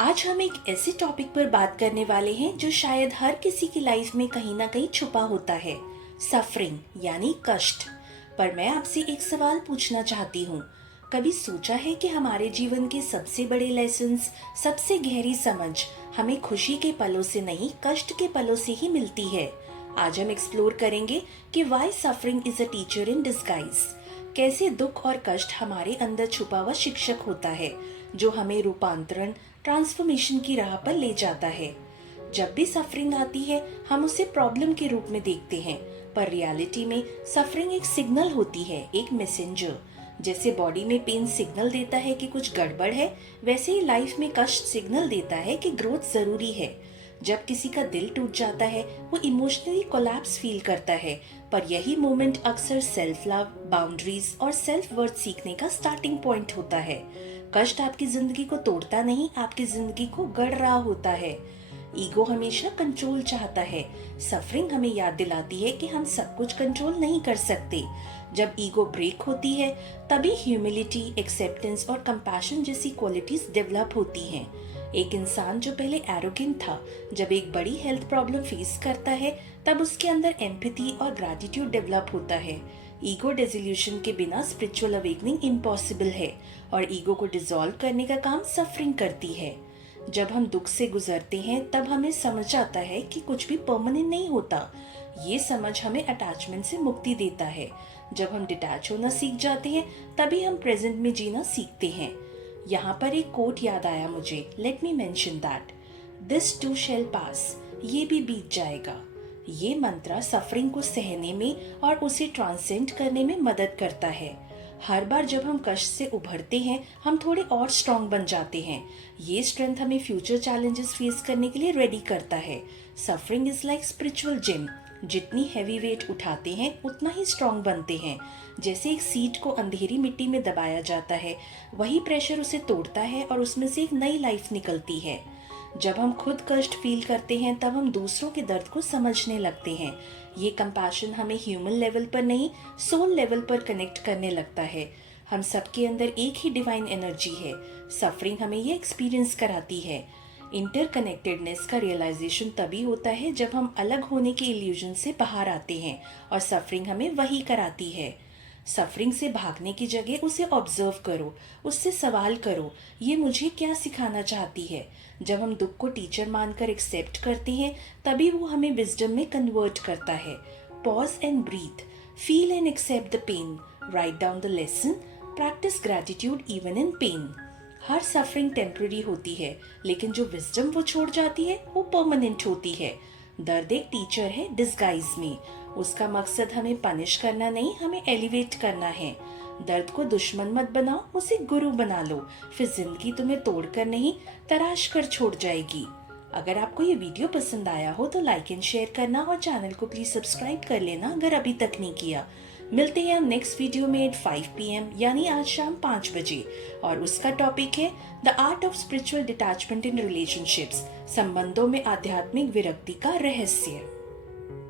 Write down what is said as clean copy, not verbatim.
आज हम एक ऐसे टॉपिक पर बात करने वाले हैं जो शायद हर किसी की लाइफ में कहीं ना कहीं छुपा होता है, सफरिंग यानी कष्ट। पर मैं आपसे एक सवाल पूछना चाहती हूँ, कभी सोचा है कि हमारे जीवन के सबसे बड़े लेसन्स, सबसे गहरी समझ हमें खुशी के पलों से नहीं, कष्ट के पलों से ही मिलती है। आज हम एक्सप्लोर करेंगे कि why suffering is a teacher in disguise. कैसे दुख और कष्ट हमारे अंदर छुपा हुआ शिक्षक होता है जो हमें रूपांतरण, ट्रांसफॉर्मेशन की राह पर ले जाता है। जब भी सफरिंग आती है हम उसे प्रॉब्लम के रूप में देखते हैं, पर रियलिटी में सफरिंग एक सिग्नल होती है, एक मैसेंजर। जैसे बॉडी में पेन सिग्नल देता है कि कुछ गड़बड़ है, वैसे ही लाइफ में कष्ट सिग्नल देता है कि ग्रोथ जरूरी है। जब किसी का दिल टूट जाता है वो इमोशनली कोलैप्स फील करता है, पर यही मोमेंट अक्सर सेल्फ लव, बाउंड्रीज और सेल्फ वर्थ सीखने का स्टार्टिंग पॉइंट होता है। कष्ट आपकी जिंदगी को तोड़ता नहीं, आपकी जिंदगी को गढ़ रहा होता है। ईगो हमेशा कंट्रोल चाहता है, सफरिंग हमें याद दिलाती है कि हम सब कुछ कंट्रोल नहीं कर सकते। जब ईगो ब्रेक होती है तभी ह्यूमिलिटी, एक्सेप्टेंस और कंपैशन जैसी क्वालिटीज डेवलप होती हैं। एक इंसान जो पहले एरोगेंट था, जब एक बड़ी हेल्थ प्रॉब्लम फेस करता है तब उसके अंदर एम्पैथी और ग्रैटिट्यूड डेवलप होता है। ईगो डिसोल्यूशन के बिना स्पिरिचुअल अवेकनिंग इम्पॉसिबल है और ईगो को डिसॉल्व करने का काम सफरिंग करती है। जब हम दुख से गुजरते हैं तब हमें समझ आता है कि कुछ भी परमानेंट नहीं होता। ये समझ हमें अटैचमेंट से मुक्ति देता है। जब हम डिटैच होना सीख जाते हैं तभी हम प्रेजेंट में जीना सीखते हैं। यहाँ पर एक कोट याद आया मुझे, let me mention that, this too shall pass, ये भी बीत जाएगा। ये मंत्र सफरिंग को सहने में और उसे ट्रांसेंड करने में मदद करता है। हर बार जब हम कष्ट से उभरते हैं हम थोड़े और स्ट्रांग बन जाते हैं। ये स्ट्रेंथ हमें फ्यूचर चैलेंजेस फेस करने के लिए रेडी करता है। Suffering is like spiritual gym, जितनी हैवी वेट उठाते हैं उतना ही स्ट्रांग बनते हैं। जैसे एक सीड को अंधेरी मिट्टी में दबाया जाता है, वही प्रेशर उसे तोड़ता है और उसमें से एक नई लाइफ निकलती है। जब हम खुद कष्ट फील करते हैं तब हम दूसरों के दर्द को समझने लगते हैं। ये कंपैशन हमें ह्यूमन लेवल पर नहीं, सोल लेवल पर कनेक्ट करने लगता है। हम सबके अंदर एक ही डिवाइन एनर्जी है। सफरिंग हमें ये एक्सपीरियंस कराती है। इंटरकनेक्टेडनेस का रियलाइजेशन तभी होता है जब हम अलग होने के इल्यूजन से बाहर आते हैं, और सफरिंग हमें वही कराती है। सफरिंग से भागने की जगह उसे ऑब्जर्व करो, उससे सवाल करो, ये मुझे क्या सिखाना चाहती है। जब हम दुख को टीचर मानकर एक्सेप्ट करते हैं तभी वो हमें विजडम में कन्वर्ट करता है। Pause and breathe, feel and accept the pain, write down the lesson, practice gratitude even in pain. हर सफरिंग टेम्पररी होती है, लेकिन जो विजडम वो छोड़ जाती है वो परमानेंट होती है। दर्द एक टीचर है डिस्गाइज में। उसका मकसद हमें पनिश करना नहीं, हमें एलिवेट करना है। दर्द को दुश्मन मत बनाओ, उसे गुरु बना लो, फिर जिंदगी तुम्हें तोड़कर नहीं, तराश कर छोड़ जाएगी। अगर आपको ये वीडियो पसंद आया हो तो लाइक एंड शेयर करना और चैनल को प्लीज सब्सक्राइब कर लेना अगर अभी तक नहीं किया। मिलते हैं हम नेक्स्ट वीडियो में एट 5 PM, यानी आज शाम 5 बजे, और उसका टॉपिक है the art of spiritual detachment in relationships, संबंधों में आध्यात्मिक विरक्ति का रहस्य।